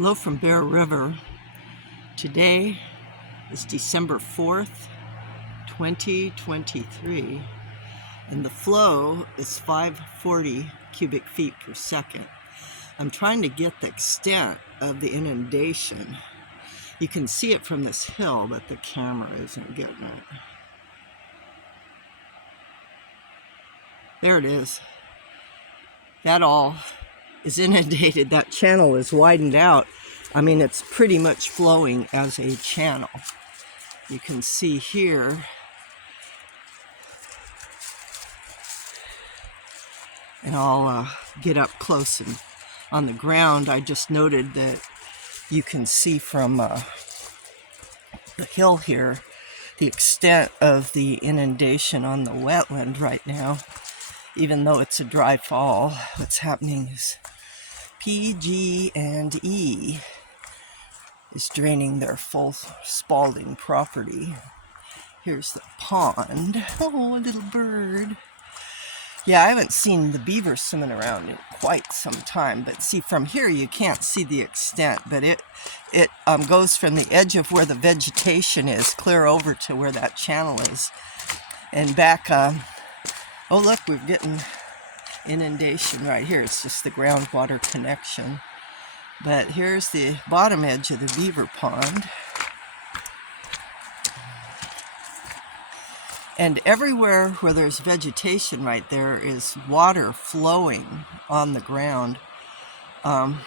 Hello from Bear River. Today is December 4th, 2023, and the flow is 540 cubic feet per second. I'm trying to get the extent of the inundation. You can see it from this hill, but the camera isn't getting it. There it is. That all is inundated. That channel is widened out. I mean, it's pretty much flowing as a channel. You can see here, and I'll get up close and on the ground. I just noted that you can see from the hill here the extent of the inundation on the wetland right now. Even though it's a dry fall, what's happening is PG&E is draining their full Spalding property. Here's the pond. Oh, a little bird. Yeah, I haven't seen the beaver swimming around in quite some time, but see, from here you can't see the extent, but it goes from the edge of where the vegetation is clear over to where that channel is, and back. Oh, look, we're getting inundation right here. It's just the groundwater connection. But here's the bottom edge of the beaver pond. And everywhere where there's vegetation right there is water flowing on the ground. And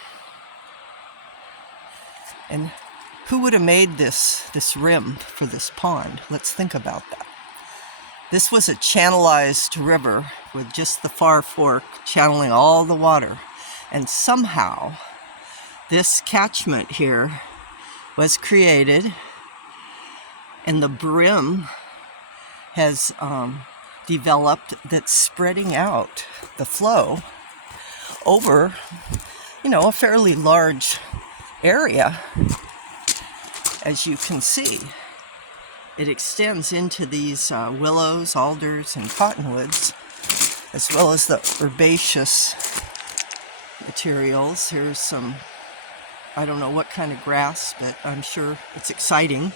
who would have made this rim for this pond? Let's think about that. This was a channelized river with just the far fork channeling all the water. And somehow this catchment here was created, and the brim has developed that's spreading out the flow over, a fairly large area, as you can see. It extends into these willows, alders, and cottonwoods, as well as the herbaceous materials. Here's some, I don't know what kind of grass, but I'm sure it's exciting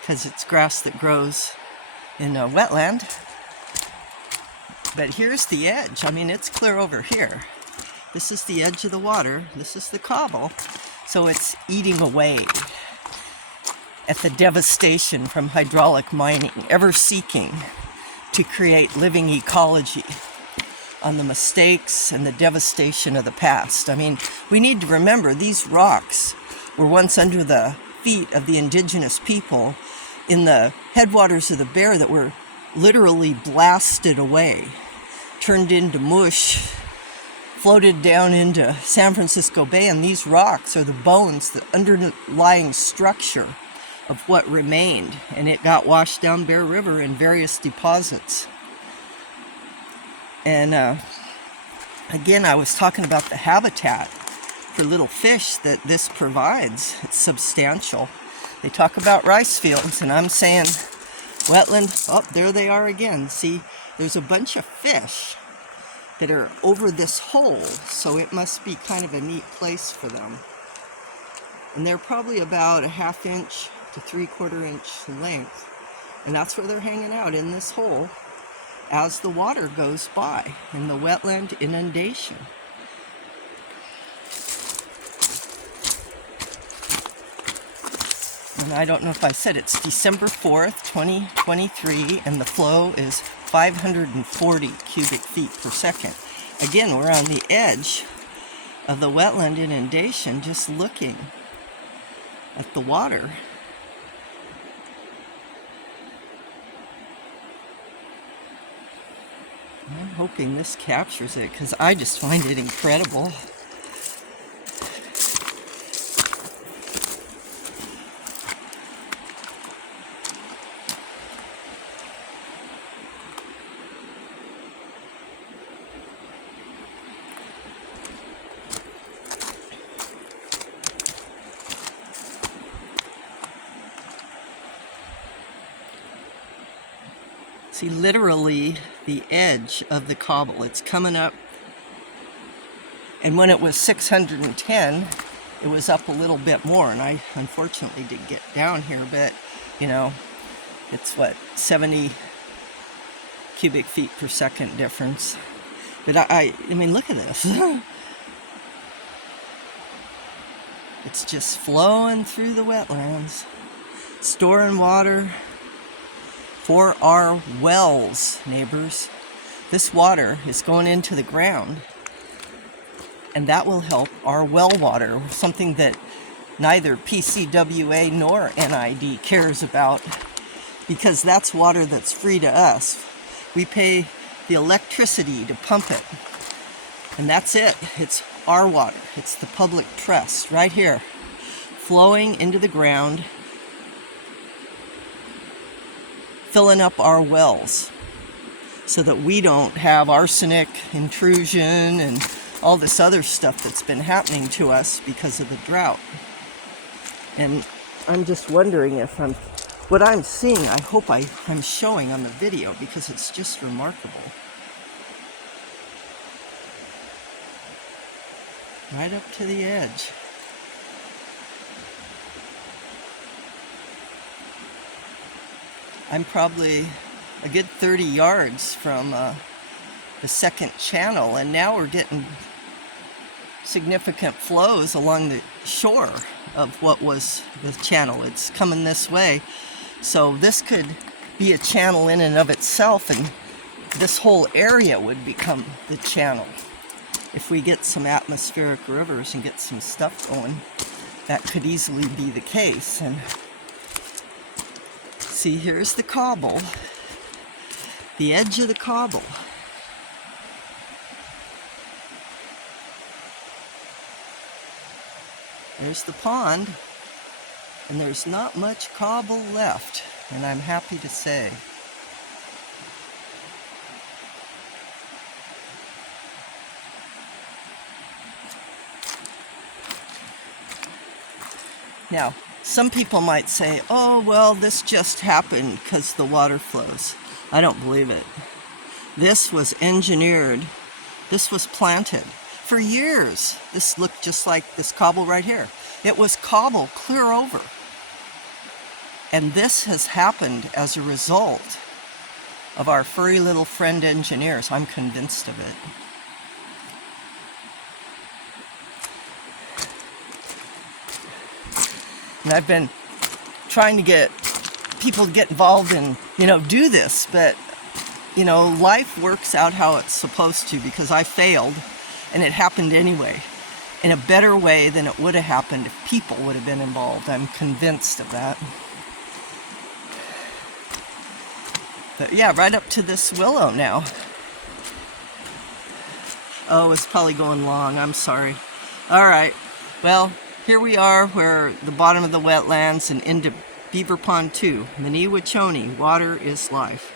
because it's grass that grows in a wetland. But here's the edge. I mean, it's clear over here. This is the edge of the water. This is the cobble. So it's eating away at the devastation from hydraulic mining, ever seeking to create living ecology on the mistakes and the devastation of the past. I mean, we need to remember these rocks were once under the feet of the indigenous people in the headwaters of the Bear that were literally blasted away, turned into mush, floated down into San Francisco Bay, and these rocks are the bones, the underlying structure of what remained, and it got washed down Bear River in various deposits. And again, I was talking about the habitat for little fish that this provides. It's substantial. They talk about rice fields, and I'm saying wetland. Oh, there they are again. See, there's a bunch of fish that are over this hole, so it must be kind of a neat place for them. And they're probably about a 1/2 inch to 3/4 inch length, and that's where they're hanging out, in this hole, as the water goes by in the wetland inundation. And I don't know if I said it's December 4th, 2023, and the flow is 540 cubic feet per second. Again, we're on the edge of the wetland inundation, just looking at the water. I'm hoping this captures it, because I just find it incredible. See, literally the edge of the cobble. It's coming up And when it was 610, it was up a little bit more, and I unfortunately did get down here, but you know, it's what, 70 cubic feet per second difference. But I mean, look at this. It's just flowing through the wetlands, storing water for our wells, neighbors. This water is going into the ground, and that will help our well water, something that neither PCWA nor NID cares about, because that's water that's free to us. We pay the electricity to pump it, and that's it. It's our water. It's the public trust right here, flowing into the ground, filling up our wells so that we don't have arsenic intrusion and all this other stuff that's been happening to us because of the drought. And I'm just wondering if what I'm seeing, I hope I'm showing on the video, because it's just remarkable. Right up to the edge. I'm probably a good 30 yards from the second channel, and now we're getting significant flows along the shore of what was the channel. It's coming this way, so this could be a channel in and of itself, and this whole area would become the channel. If we get some atmospheric rivers and get some stuff going, that could easily be the case. And see, here's the cobble, the edge of the cobble. There's the pond, and there's not much cobble left, and I'm happy to say. Now, some people might say, oh, well, this just happened because the water flows. I don't believe it. This was engineered. This was planted. For years, this looked just like this cobble right here. It was cobble clear over. And this has happened as a result of our furry little friend engineers. I'm convinced of it. And I've been trying to get people to get involved and, do this, but, life works out how it's supposed to, because I failed, and it happened anyway, in a better way than it would have happened if people would have been involved. I'm convinced of that. But yeah, right up to this willow now. Oh, it's probably going long. I'm sorry. All right. Well, here we are, where the bottom of the wetlands and into Beaver Pond 2. Mniwachoni, water is life.